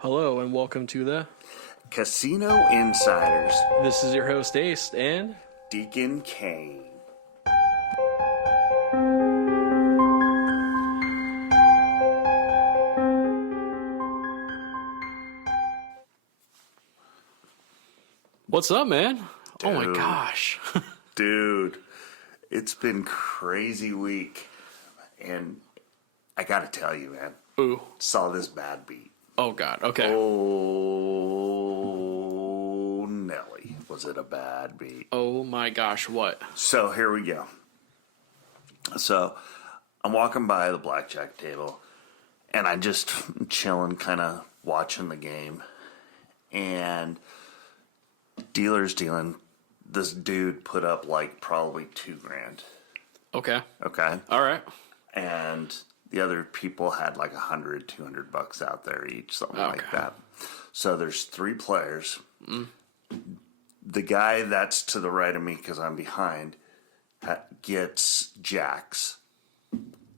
Hello and welcome to the Casino Insiders, This is your host Ace and Deacon Kane. what's up, man? Oh my Dude. gosh. Dude, it's been crazy week, and I gotta tell you, man, Ooh. saw this bad beat. Oh god. Okay. Oh, Nelly, was it a bad beat? Oh my gosh, what? So here we go. So I'm walking by the blackjack table, and I'm just chilling, kind of watching the game, and dealer's dealing. This dude put up like probably $2,000. Okay. Okay. All right. And the other people had like $100-200 out there each, something like Okay. that. So there's 3 players. The guy that's to the right of me, because I'm behind, gets jacks.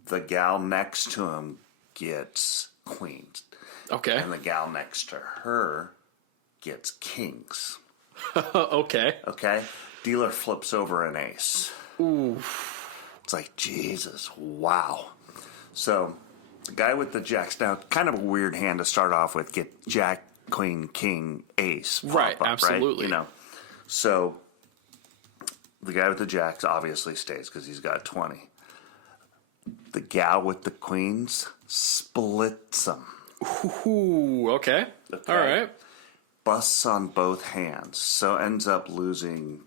The gal next to him gets queens. Okay. And the gal next to her gets kings. Okay. Okay? Dealer flips over an ace. Ooh. It's like, Jesus, wow. So, the guy with the jacks, now, kind of a weird hand to start off with, get jack, queen, king, ace. Right, up, absolutely. Right? You know, so, the guy with the jacks obviously stays because he's got 20. The gal with the queens splits them. Ooh. Okay. Okay. All right. Busts on both hands, so ends up losing,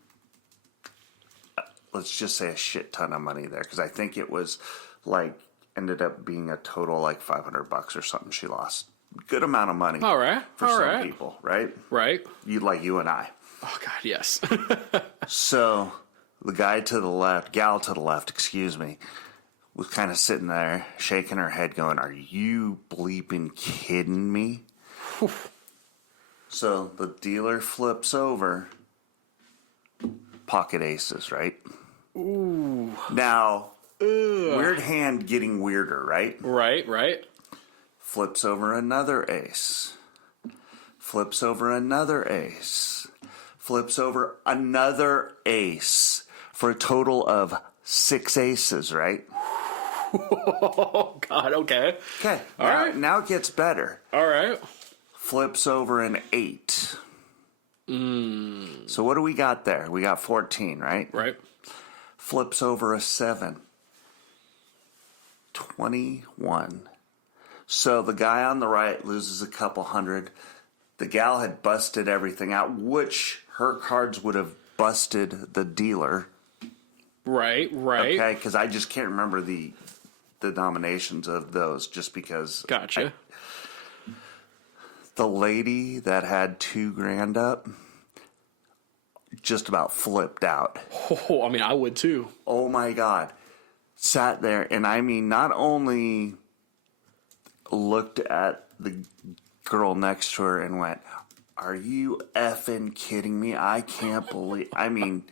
let's just say, a shit ton of money there, because I think it was like ended up being a total like $500 or something she lost. Good amount of money. All right. For All some right. people, right? Right. You and I. Oh god, yes. So the guy to the left, gal to the left, excuse me, was kind of sitting there shaking her head going, "Are you bleeping kidding me?" So the dealer flips over, pocket aces, right? Ooh. Now, weird hand getting weirder, right? Right, right. Flips over another ace. Flips over another ace. Flips over another ace for a total of 6 aces, right? Oh god, okay. Okay, All right. now it gets better. All right. Flips over an 8. So what do we got there? We got 14, right? Right. Flips over a 7. 21. So the guy on the right loses a couple hundred. The gal had busted everything out, which her cards would have busted the dealer. Right, right. Okay, because I just can't remember the denominations of those, just because. Gotcha. The lady that had $2,000 up just about flipped out. Oh, I mean, I would too. Oh my God. Sat there, and I mean, not only looked at the girl next to her and went, "Are you effing kidding me? I can't believe," I mean,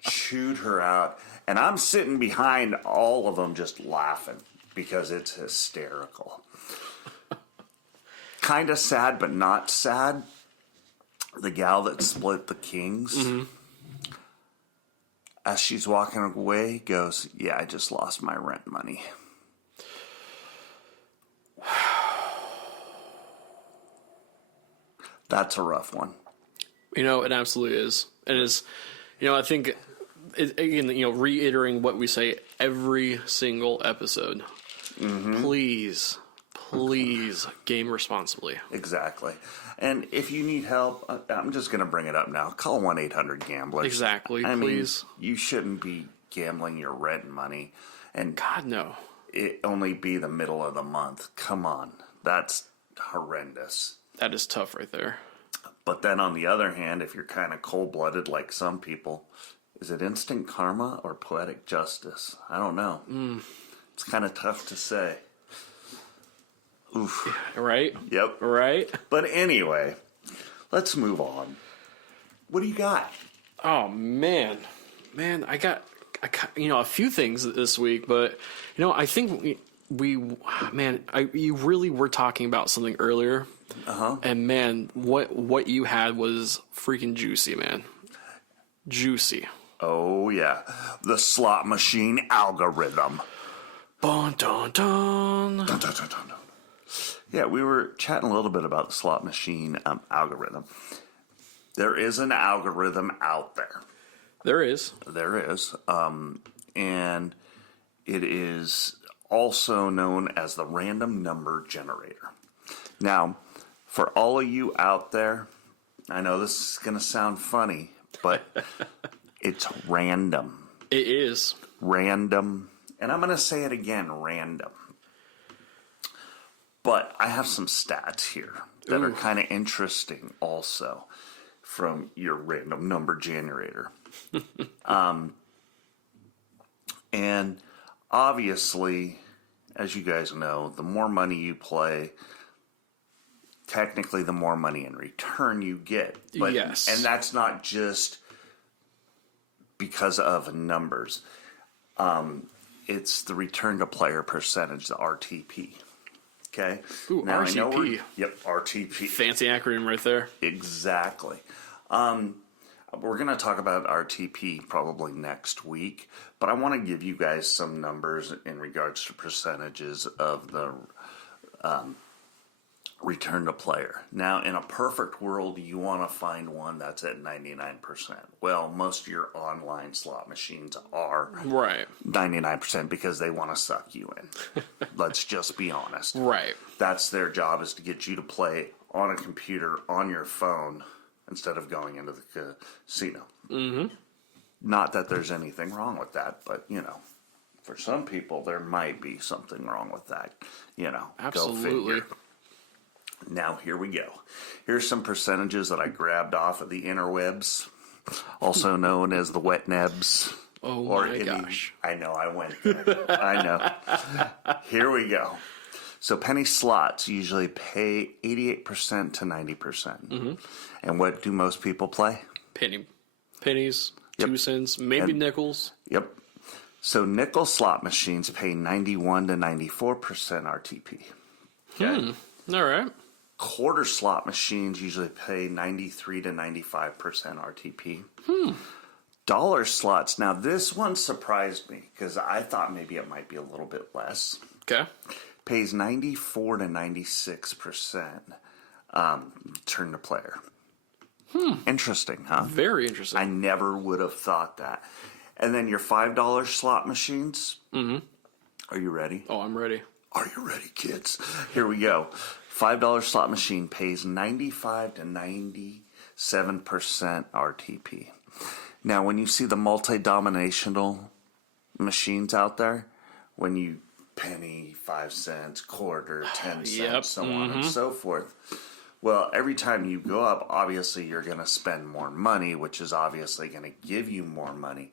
chewed her out. And I'm sitting behind all of them just laughing because it's hysterical. Kind of sad, but not sad. The gal that split the kings, as she's walking away, goes, "Yeah, I just lost my rent money." That's a rough one. You know, it absolutely is. And it's, you know, I think, again, you know, reiterating what we say every single episode. Please game responsibly. Exactly. And if you need help, I'm just going to bring it up now. Call 1-800-GAMBLERS. Exactly, I please. mean, you shouldn't be gambling your rent money and God, no. it only be the middle of the month. Come on. That's horrendous. That is tough right there. But then on the other hand, if you're kind of cold-blooded like some people, is it instant karma or poetic justice? I don't know. It's kind of tough to say. Oof. Right? Yep. Right? But anyway, let's move on. What do you got? Oh, man. Man, I got, you know, a few things this week, but, you know, I think you really were talking about something earlier And man, what you had was freaking juicy, man. Juicy. Oh, yeah. The slot machine algorithm. Dun, dun, dun. Dun, dun, dun, dun, dun. Yeah, we were chatting a little bit about the slot machine algorithm. There is an algorithm out there. There is. There is. And it is also known as the random number generator. Now, for all of you out there, I know this is going to sound funny, but it's random. It is. Random. And I'm going to say it again, random. But I have some stats here that are kind of interesting also from your random number generator. And obviously, as you guys know, the more money you play, technically the more money in return you get. But, yes. And that's not just because of numbers. It's the return to player percentage, the RTP. Okay? Ooh, now, RTP. Yep, RTP. Fancy acronym right there. Exactly. We're going to talk about RTP probably next week, but I want to give you guys some numbers in regards to percentages of the return to player. Now, in a perfect world, you want to find one that's at 99%. Well, most of your online slot machines are Right. 99% because they want to suck you in. Let's just be honest. Right. That's their job, is to get you to play on a computer, on your phone, instead of going into the casino. Mm-hmm. Not that there's anything wrong with that, but, you know, for some people, there might be something wrong with that. You know, Absolutely. Go figure. Now, here we go. Here's some percentages that I grabbed off of the interwebs, also known as the wet nebs. Oh, my gosh. I know, I went there. I know. Here we go. So penny slots usually pay 88% to 90%. Mm-hmm. And what do most people play? Pennies, Yep. 2 cents, maybe nickels. Yep. So nickel slot machines pay 91 to 94% RTP. Okay. All right. Quarter slot machines usually pay 93 to 95% RTP. Dollar slots. Now, this one surprised me because I thought maybe it might be a little bit less. Okay. Pays 94 to 96% turn to player. Interesting, huh? Very interesting. I never would have thought that. And then your $5 slot machines. Mm-hmm. Are you ready? Oh, I'm ready. Are you ready, kids? Here we go. $5 slot machine pays 95 to 97% RTP. Now, when you see the multi-dominational machines out there, when you penny, 5 cents, quarter, 10 cents, Yep. so on and so forth. Well, every time you go up, obviously you're going to spend more money, which is obviously going to give you more money.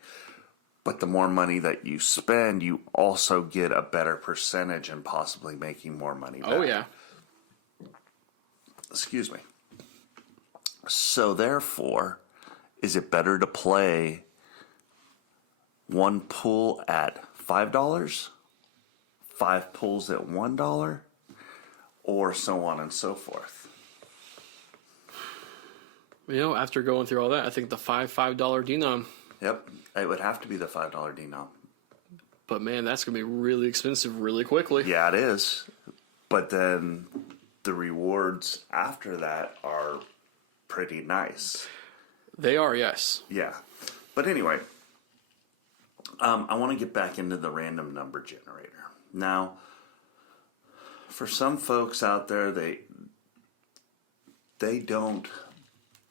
But the more money that you spend, you also get a better percentage and possibly making more money back. Oh, yeah. Excuse me. So therefore, is it better to play one pool at $5, 5 pools at $1, or so on and so forth? You know, after going through all that, I think the $5 denom. Yep, it would have to be the $5 denom. But man, that's going to be really expensive really quickly. Yeah, it is. But then the rewards after that are pretty nice. They are, yes. Yeah. But anyway, I want to get back into the random number generator. Now, for some folks out there, they don't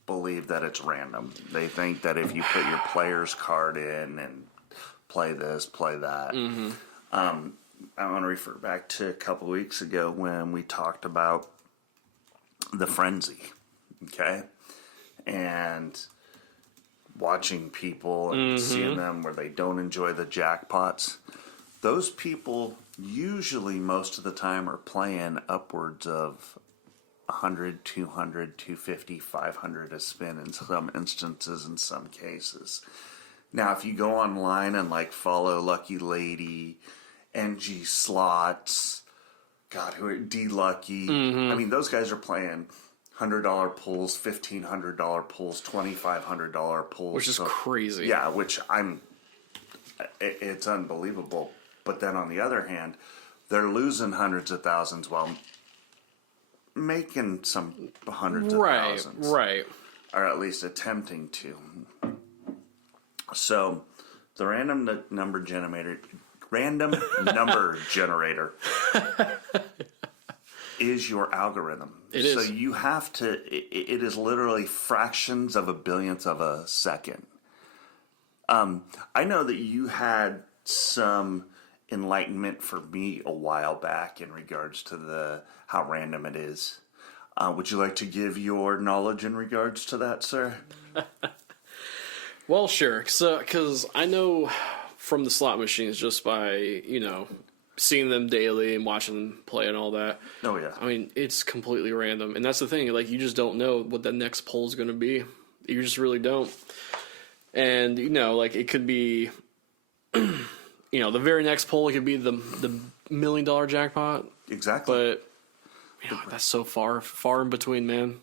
believe that it's random. They think that if you put your player's card in and play this, play that. Mm-hmm. I want to refer back to a couple weeks ago when we talked about the frenzy, okay? And watching people and seeing them where they don't enjoy the jackpots. Those people usually most of the time are playing upwards of 100, 200, 250, 500 a spin in some instances, in some cases. Now, if you go online and like follow Lucky Lady, NG Slots, God, who are D Lucky? Mm-hmm. I mean, those guys are playing $100 pools, $1,500 pools, $2,500 pools, which is crazy. Yeah, it's unbelievable. But then on the other hand, they're losing hundreds of thousands while making some hundreds of thousands. Right. Or at least attempting to. So the random number generator is your algorithm. It is. So you have to, it is literally fractions of a billionth of a second. I know that you had some enlightenment for me a while back in regards to how random it is. Would you like to give your knowledge in regards to that, sir? Well, sure. So, because I know from the slot machines just by, seeing them daily and watching them play and all that. Oh, yeah. I mean, it's completely random. And that's the thing. Like, you just don't know what the next poll is going to be. You just really don't. And, it could be, the very next poll, it could be the $1 million jackpot. Exactly. But, that's so far in between, man.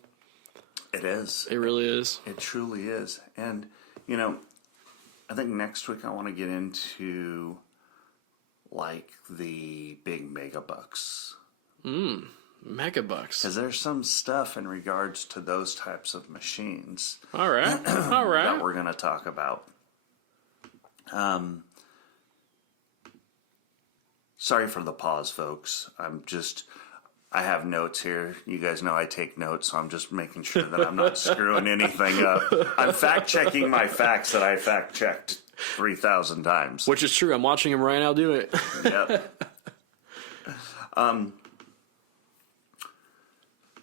It is. It really is. It truly is. And, I think next week I want to get into, the big mega bucks. Mega bucks. Because there's some stuff in regards to those types of machines. All right. That we're going to talk about. Sorry for the pause, folks. I have notes here. You guys know I take notes, so I'm just making sure that I'm not screwing anything up. I'm fact-checking my facts that I fact-checked 3,000 times. Which is true. I'm watching him right now do it. Yep.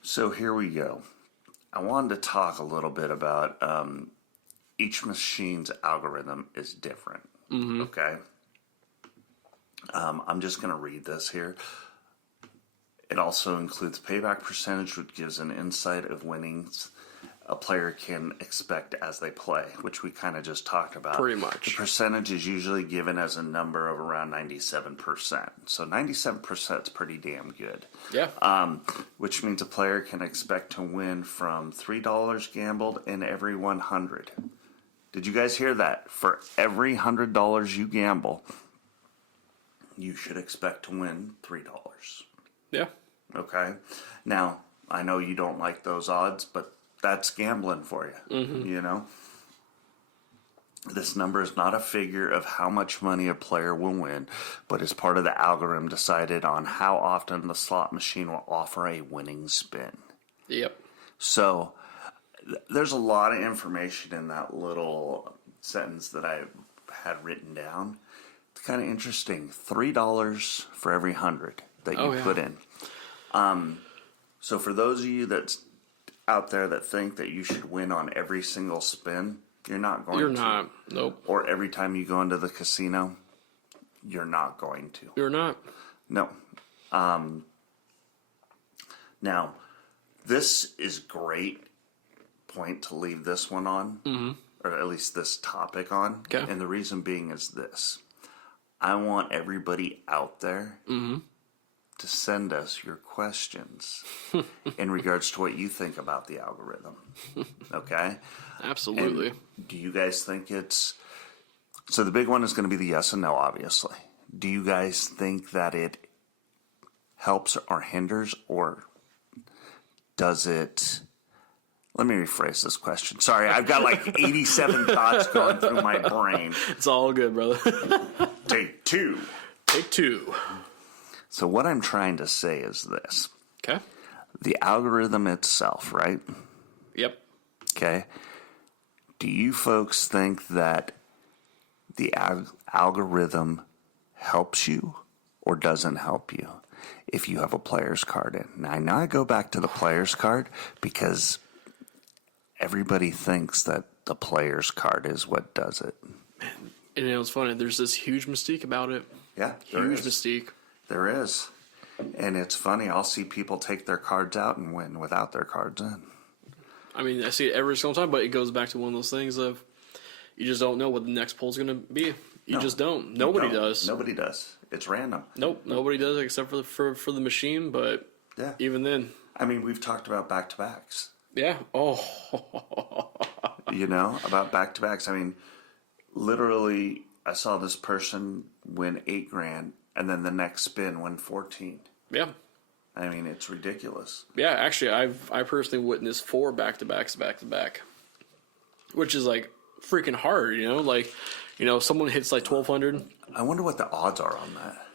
So here we go. I wanted to talk a little bit about each machine's algorithm is different. Mm-hmm. Okay? I'm just going to read this here. It also includes payback percentage, which gives an insight of winnings a player can expect as they play, which we kind of just talked about. Pretty much. The percentage is usually given as a number of around 97%. So 97% is pretty damn good. Yeah. Which means a player can expect to win from $3 gambled in every 100. Did you guys hear that? For every $100 you gamble, you should expect to win $3. Yeah. Okay. Now, I know you don't like those odds, but that's gambling for you. Mm-hmm. This number is not a figure of how much money a player will win, but is part of the algorithm decided on how often the slot machine will offer a winning spin. Yep. So, there's a lot of information in that little sentence that I had written down. It's kind of interesting. $3 for every 100 that you put in. So for those of you that's out there that think that you should win on every single spin, you're not going to. You're not. Nope. Or every time you go into the casino, you're not going to. You're not. No. Now, this is great point to leave this one on, or at least this topic on. Okay. And the reason being is this. I want everybody out there to send us your questions in regards to what you think about the algorithm. Okay? Absolutely. And do you guys think so the big one is going to be the yes and no, obviously. Do you guys think that it helps or hinders, or does it... Let me rephrase this question. Sorry, I've got 87 thoughts going through my brain. It's all good, brother. Take two. Take two. So what I'm trying to say is this. Okay. The algorithm itself, right? Yep. Okay. Do you folks think that the algorithm helps you or doesn't help you if you have a player's card in? Now I go back to the player's card because everybody thinks that the player's card is what does it. And it was funny. There's this huge mystique about it. Yeah, huge mystique. There is. And it's funny. I'll see people take their cards out and win without their cards in. I mean, I see it every single time, but it goes back to one of those things of you just don't know what the next poll's going to be. You just don't. Nobody does. Nobody does. It's random. Nope, nobody does except for the machine. But Yeah. even then, I mean, we've talked about back-to-backs. yeah. Oh, About back-to-backs. I mean, literally, I saw this person win $8,000, and then the next spin win 14. yeah. I mean, it's ridiculous. Yeah, actually, I personally witnessed 4 back-to-backs, which is like freaking hard, Like, someone hits like 1,200. I wonder what the odds are on that.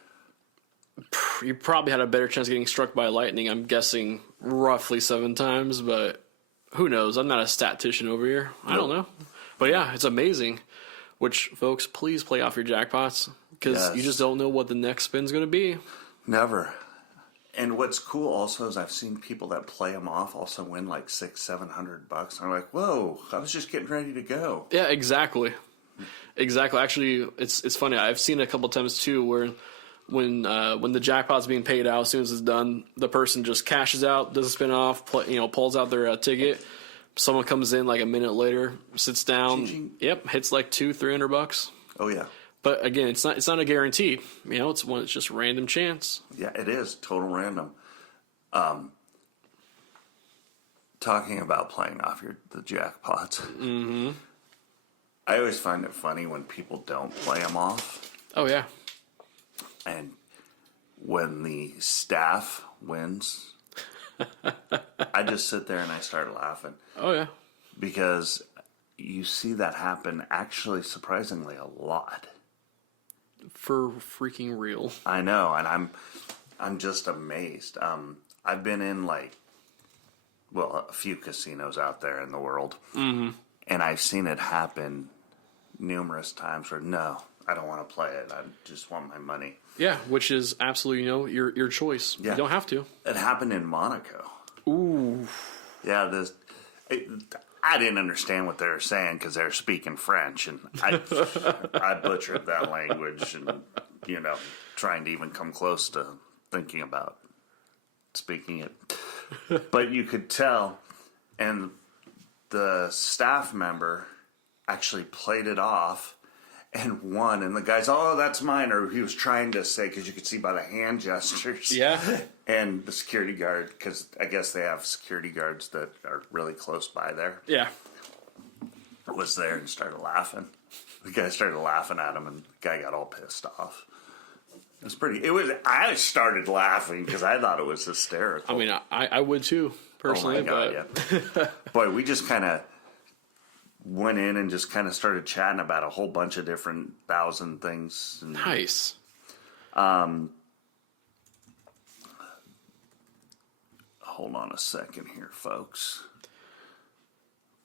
You probably had a better chance of getting struck by lightning. I'm guessing roughly 7 times, but who knows? I'm not a statistician over here. I don't know. But yeah, it's amazing. Which, folks, please play off your jackpots because you just don't know what the next spin's going to be. Never. And what's cool also is I've seen people that play them off also win like $600-700. I'm like, whoa! I was just getting ready to go. Yeah, exactly. Actually, it's funny. I've seen it a couple times too, where when the jackpot's being paid out, as soon as it's done, the person just cashes out, does a spin off, pulls out their ticket. Someone comes in like a minute later, sits down. Ching-ching. Yep, hits like $200-300. Oh yeah. But again, it's not a guarantee. It's just random chance. Yeah, it is total random. Talking about playing off the jackpots. Mm-hmm. I always find it funny when people don't play them off, Oh yeah. and when the staff wins, I just sit there and I start laughing Oh yeah. because you see that happen actually surprisingly a lot. For freaking real. I know, and I'm just amazed. I've been in a few casinos out there in the world, and I've seen it happen numerous times. Where no, I don't want to play it. I just want my money. Yeah, which is absolutely your choice. Yeah. You don't have to. It happened in Monaco. Ooh. Yeah, I didn't understand what they were saying because they were speaking French, and I butchered that language, and trying to even come close to thinking about speaking it. But you could tell, and the staff member actually played it off and won, and the guy's, oh, that's mine, or he was trying to say, because you could see by the hand gestures. Yeah. And the security guard, because I guess they have security guards that are really close by there, Yeah. was there and started laughing. The guy started laughing at him, and the guy got all pissed off. I started laughing because I thought it was hysterical. I mean, I would too, personally. Oh my God, yeah. Boy, we just kind of went in and just kind of started chatting about a whole bunch of different 1,000 things. And, Nice. hold on a second here, folks.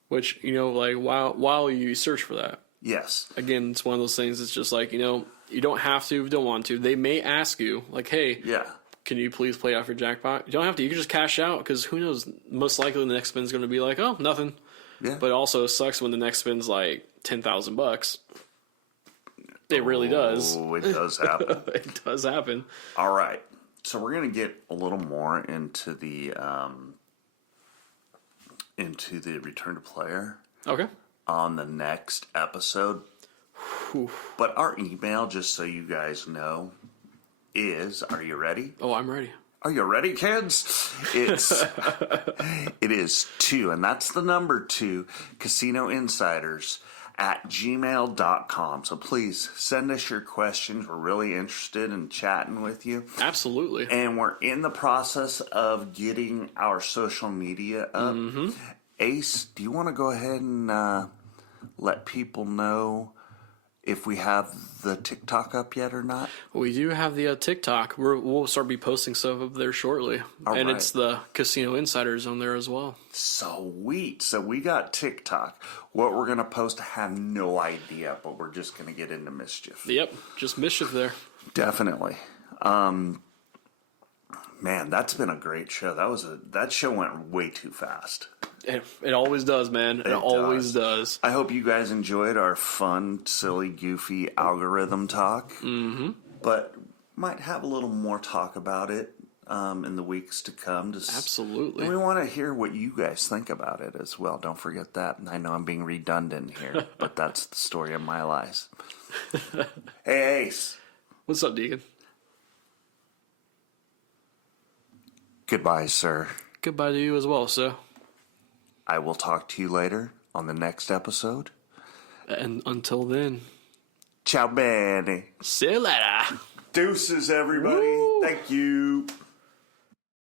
Which, while you search for that, Yes. again, it's one of those things that's just like, you don't have to, you don't want to. They may ask you, like, hey, Yeah. can you please play off your jackpot? You don't have to. You can just cash out because who knows? Most likely the next spin's going to be like, oh, nothing. Yeah. But it also sucks when the next spin's like $10,000. It really does. Oh, it does happen. It does happen. All right. So we're going to get a little more into the return to player Okay. on the next episode. Whew. But our email, just so you guys know, is, are you ready? Oh, I'm ready. Are you ready, kids? It is 2, and that's the number 2, casinoinsiders@gmail.com. So please send us your questions. We're really interested in chatting with you. Absolutely. And we're in the process of getting our social media up. Mm-hmm. Ace, do you want to go ahead and let people know if we have the TikTok up yet or not? We do have the TikTok. We'll start be posting stuff up there shortly. And it's the Casino Insiders on there as well. Sweet. So we got TikTok. What we're going to post, I have no idea, but we're just going to get into mischief. Yep. Just mischief there. Definitely. Man, that's been a great show. That show went way too fast. It always does, man. It always does. I hope you guys enjoyed our fun, silly, goofy algorithm talk. Mm-hmm. But might have a little more talk about it in the weeks to come. Absolutely. And we want to hear what you guys think about it as well. Don't forget that. And I know I'm being redundant here, but that's the story of my life. Hey, Ace. What's up, Deacon? Goodbye, sir. Goodbye to you as well, sir. I will talk to you later on the next episode. And until then, Ciao, bene. see you later. Deuces, everybody. Woo. Thank you.